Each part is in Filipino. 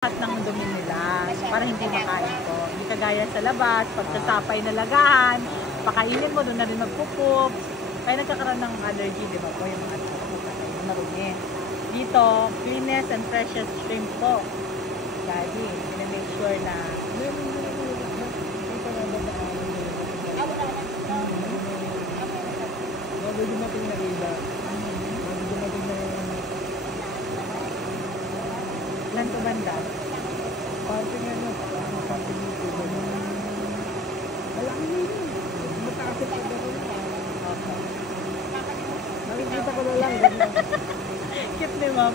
lahat ng dumi nila para hindi makain ko. Hindi kagaya sa labas, pagkasapay na lagahan, pakainin mo, doon na rin magpupup. Kaya nagkakaroon ng allergy, di ba po, yung mga marumi. Dito, cleanest and freshest shrimp po. Lagi, make sure na lan to banda. Party nga no, party dito. Wala nyo yun. Matakasip ka ba rin? Nakikita ko na lang. Cute ni ma'am.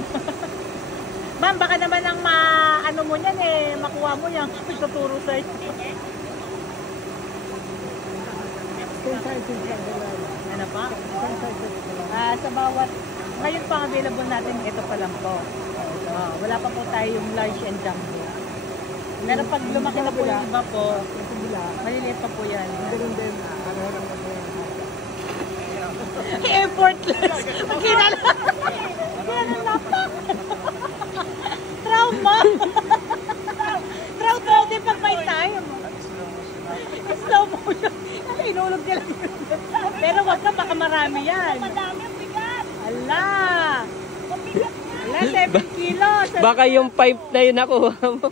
Ma'am, baka naman ang ano mo niyan eh, makuha mo yan. Tuturo sa'yo. Ano pa? Sa bawat, ngayon pang available natin, ito pa lang po. Wala pa po tayo yung large and jumbo. Pero pag lumaki na po yung iba po, maliliit pa po yan. Effortless! Kinalapak! Trauma! Traw din pag may time. Slow motion. Inulog nila. Pero wag ka, baka marami yan. Madami ang bigat. Ala! Ala, 7 kilos. Baka yung 5 na yun nakuha mo.